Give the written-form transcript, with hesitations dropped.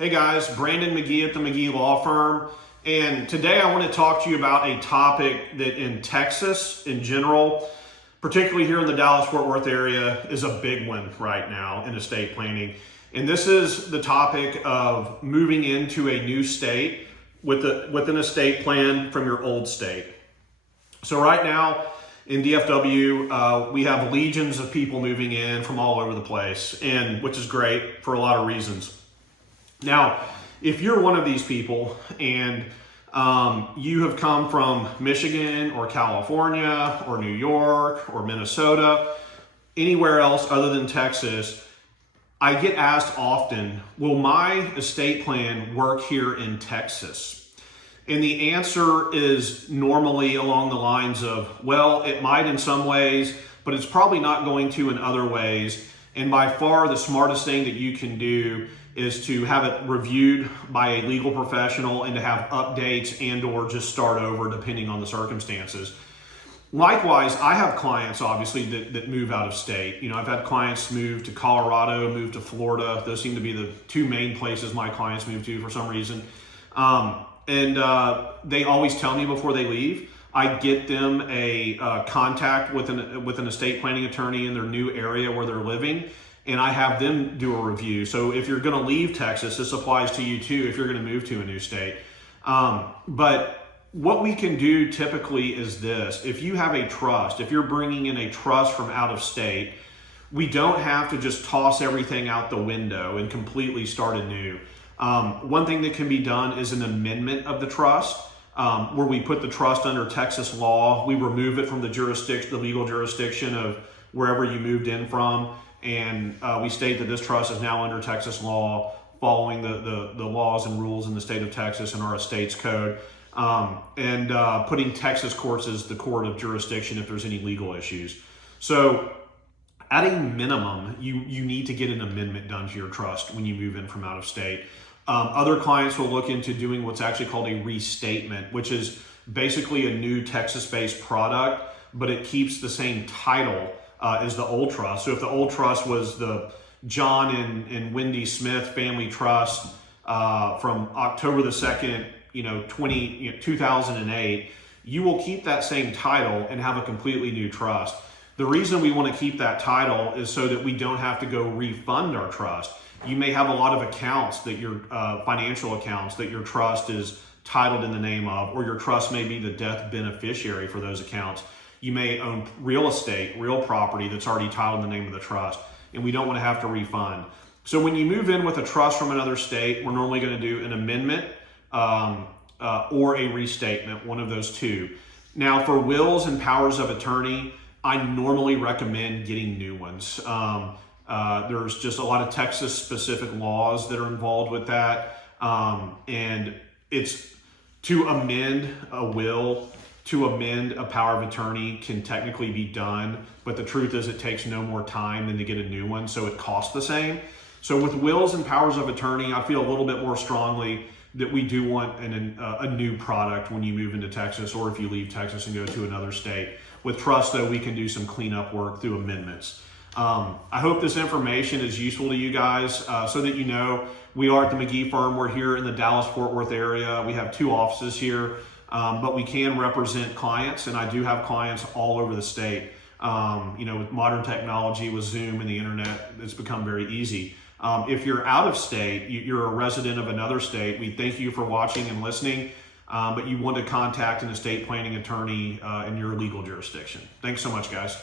Hey guys, Brandon McGee at the McGee Law Firm. And today I want to talk to you about a topic that in Texas in general, particularly here in the Dallas-Fort Worth area, is a big one right now in estate planning. And this is the topic of moving into a new state with an estate plan from your old state. So right now in DFW, we have legions of people moving in from all over the place, and which is great for a lot of reasons. Now, if you're one of these people and you have come from Michigan or California or New York or Minnesota, anywhere else other than Texas, I get asked often, will my estate plan work here in Texas? And the answer is normally along the lines of, well, it might in some ways, but it's probably not going to in other ways. And by far the smartest thing that you can do is to have it reviewed by a legal professional and to have updates and or just start over depending on the circumstances. Likewise, I have clients obviously that move out of state. You know, I've had clients move to Colorado, move to Florida. Those seem to be the two main places my clients move to for some reason. They always tell me before they leave. I get them a contact with an estate planning attorney in their new area where they're living, and I have them do a review. So if you're going to leave Texas, this applies to you too if you're going to move to a new state. But what we can do typically is this. If you have a trust, if you're bringing in a trust from out of state, we don't have to just toss everything out the window and completely start anew. One thing that can be done is an amendment of the trust, where we put the trust under Texas law. We remove it from the legal jurisdiction of wherever you moved in from, and we state that this trust is now under Texas law, following the laws and rules in the state of Texas and our estates code, and putting Texas courts as the court of jurisdiction if there's any legal issues. So at a minimum, you need to get an amendment done to your trust when you move in from out of state. Other clients will look into doing what's actually called a restatement, which is basically a new Texas-based product, but it keeps the same title as the old trust. So if the old trust was the John and Wendy Smith Family Trust from October the 2nd, 2008, you will keep that same title and have a completely new trust. The reason we want to keep that title is so that we don't have to go refund our trust. You may have a lot of accounts that your financial accounts that your trust is titled in the name of, or your trust may be the death beneficiary for those accounts. You may own real estate, real property that's already titled in the name of the trust, and we don't want to have to refund. So when you move in with a trust from another state, we're normally going to do an amendment or a restatement, one of those two. Now for wills and powers of attorney, I normally recommend getting new ones. There's just a lot of Texas specific laws that are involved with that. And it's to amend a will, to amend a power of attorney can technically be done, but the truth is it takes no more time than to get a new one, so it costs the same. So with wills and powers of attorney, I feel a little bit more strongly that we do want a new product when you move into Texas, or if you leave Texas and go to another state. With trust, though, we can do some cleanup work through amendments. I hope this information is useful to you guys, so that you know we are at the McGee Firm. We're here in the Dallas-Fort Worth area. We have 2 offices here, but we can represent clients, and I do have clients all over the state. With modern technology, with Zoom and the internet, it's become very easy. If you're out of state, you're a resident of another state, we thank you for watching and listening, but you want to contact an estate planning attorney in your legal jurisdiction. Thanks so much, guys.